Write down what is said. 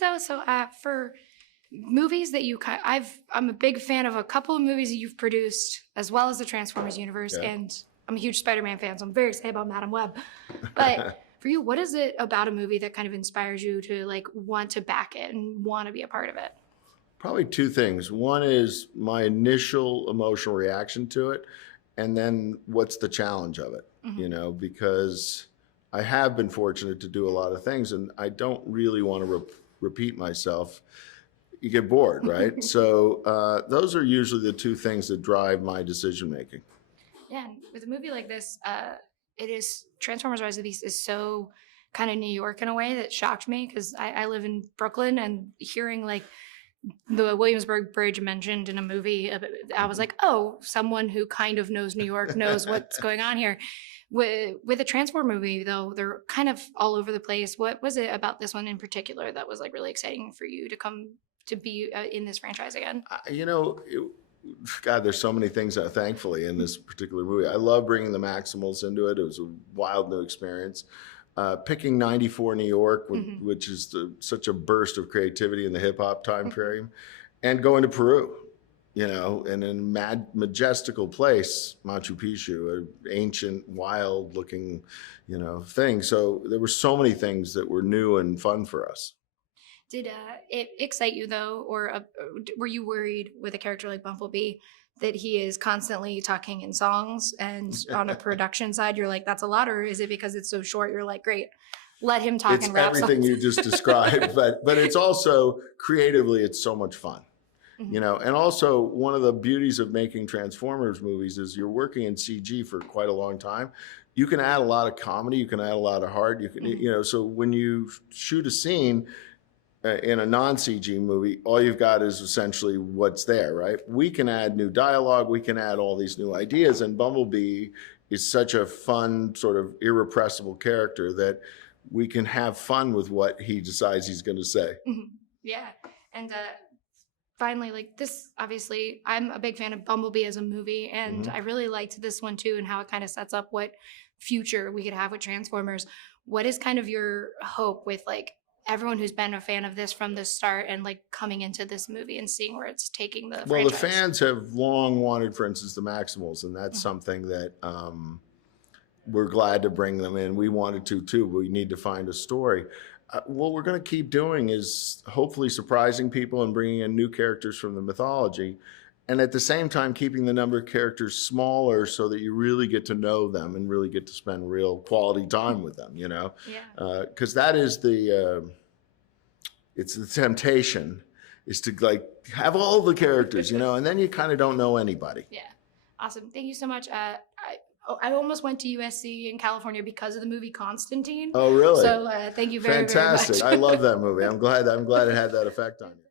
Lorenzo. So for movies that I'm a big fan of a couple of movies that you've produced, as well as the Transformers universe, Yeah. and I'm a huge Spider-Man fan, so I'm very excited about Madam Web. But for you, what is it about a movie that kind of inspires you to like want to back it and want to be a part of it? Probably two things. One is my initial emotional reaction to it, and then what's the challenge of it, because I have been fortunate to do a lot of things, and I don't really want to repeat myself. You get bored, right? So those are usually the two things that drive my decision making. Yeah, and with a movie like this, it is Transformers: Rise of the Beast is so kind of New York in a way that shocked me because I live in Brooklyn, and hearing like the Williamsburg Bridge mentioned in a movie, I was like, oh, someone who kind of knows New York knows what's going on here. With a Transform movie, though, they're kind of all over the place. What was it about this one in particular that was like really exciting for you to come to be in this franchise again? God, there's so many things, thankfully, in this particular movie. I love bringing the Maximals into it. It was a wild new experience. Picking 94 New York, which is such a burst of creativity in the hip hop time frame, and going to Peru, and in a majestical place, Machu Picchu, an ancient, wild looking, thing. So there were so many things that were new and fun for us. Did it excite you though, or were you worried with a character like Bumblebee that he is constantly talking in songs, and on a production side you're like, that's a lot, or is it because it's so short you're like, great, let him talk and rap everything songs? You just described, but it's also creatively it's so much fun. And also one of the beauties of making Transformers movies is you're working in CG for quite a long time. You can add a lot of comedy, you can add a lot of heart, you can so when you shoot a scene in a non-CG movie, all you've got is essentially what's there, right? We can add new dialogue, we can add all these new ideas, and Bumblebee is such a fun, sort of irrepressible character that we can have fun with what he decides he's going to say. Yeah, and finally, like this, obviously, I'm a big fan of Bumblebee as a movie, and I really liked this one too, and how it kind of sets up what future we could have with Transformers. What is kind of your hope with like everyone who's been a fan of this from the start and like coming into this movie and seeing where it's taking the franchise? The fans have long wanted, for instance, the Maximals, and that's something that we're glad to bring them in. We wanted to too, but we need to find a story. What we're going to keep doing is hopefully surprising people and bringing in new characters from the mythology, and at the same time keeping the number of characters smaller so that you really get to know them and really get to spend real quality time with them, because that is it's the temptation, is to like have all the characters, and then you kind of don't know anybody. Yeah. Awesome. Thank you so much. I almost went to USC in California because of the movie Constantine. Oh, really? So thank you very, Fantastic. very much. I love that movie. I'm glad it had that effect on you.